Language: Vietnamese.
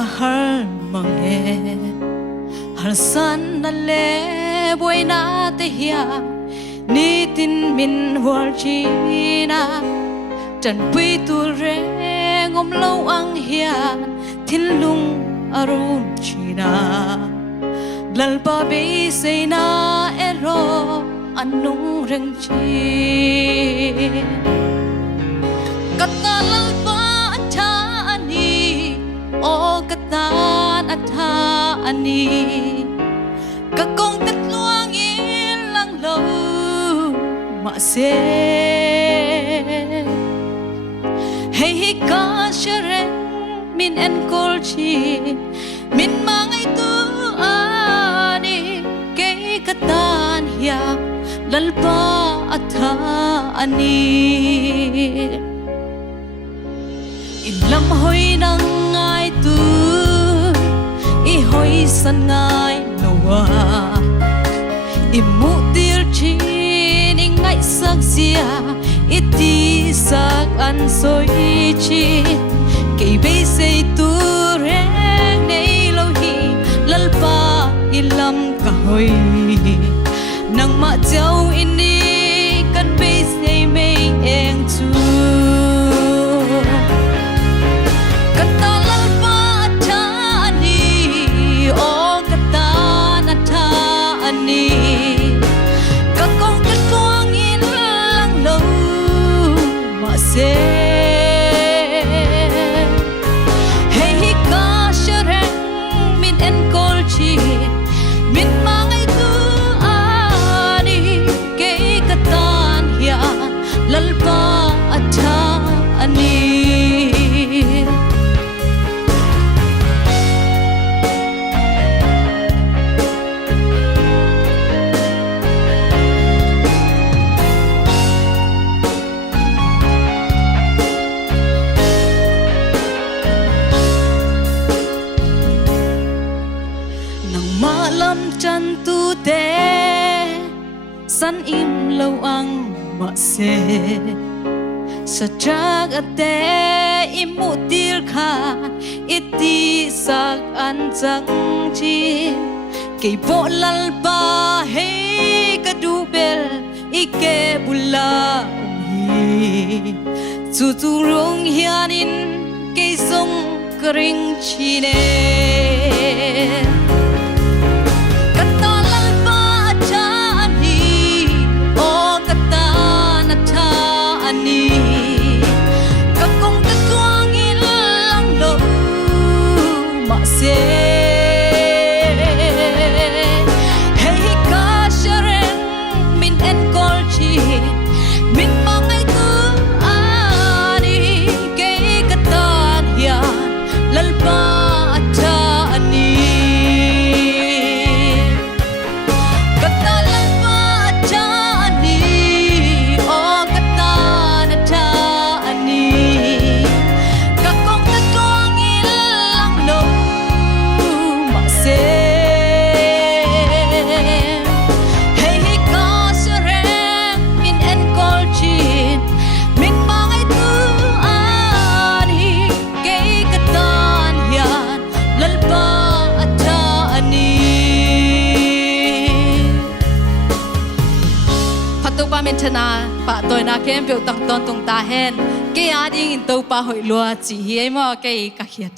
ahar mange har san na le boina te hia ni tin min war china trần pui tu re ngom lâu ang hian thin lung arum china lalpa be say na ero anung reng chi kata lalpa atha ani o kata atha ani kakong tatluang ilang lo ma se hey ka shere min en kol chi min mangai tu ani ke katan hiya lalpa atha ani ilam hoi nang ngai tu I hoi san ngai noa imu tir chin ingai sak zia iti sak an soi chi kei be sei tu reng nei lo hi lalpa ilam ka hoi nang ma chau ini kan be sei mei eng chu kata lalpa atha ani o kata atha ani kakong katluang in lang lo ma se hey ka shereng min en kol chi min mangai tu ani ke katan hiya lalpa atha ani malam chan tu te san im lâu ang ma se sa trag ate imu tir kha iti sak an chang chi ke bo lal pa he ka du bel ike bula hi chu chu rong hianin ke song kring chi ne kakong katluang ilang lo ma se hey ka shereng min en kol chi min mangai tu ani ke katan hiya lalpa atha ani kata lalpa atha ani o katan atha ani kakong katluang ilang lo ma se hey ka shereng min en kol chin min mangai tu ani ke katan hiyan lalpa atha ani patu pa min thana pa toy na kem pyo tang ton tung ta hen ke ading in to pa hoi lua chi hi mo ke ka khia